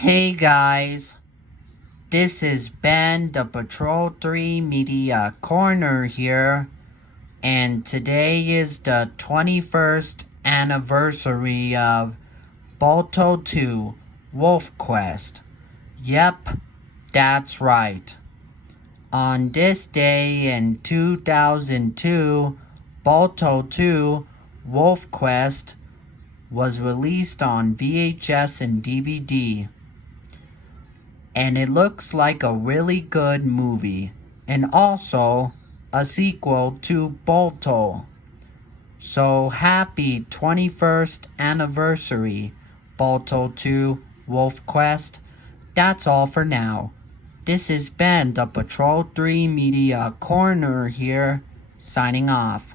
Hey guys, this is Ben, the Patrol 3 Media Corner here, and today is the 21st anniversary of Balto 2 Wolf Quest. Yep, that's right. On this day in 2002, Balto 2 Wolf Quest was released on VHS and DVD. And it looks like a really good movie, and also a sequel to Balto. So happy 21st anniversary, Balto 2 Wolf Quest. That's all for now. This has been the Patrol 3 Media Corner here, signing off.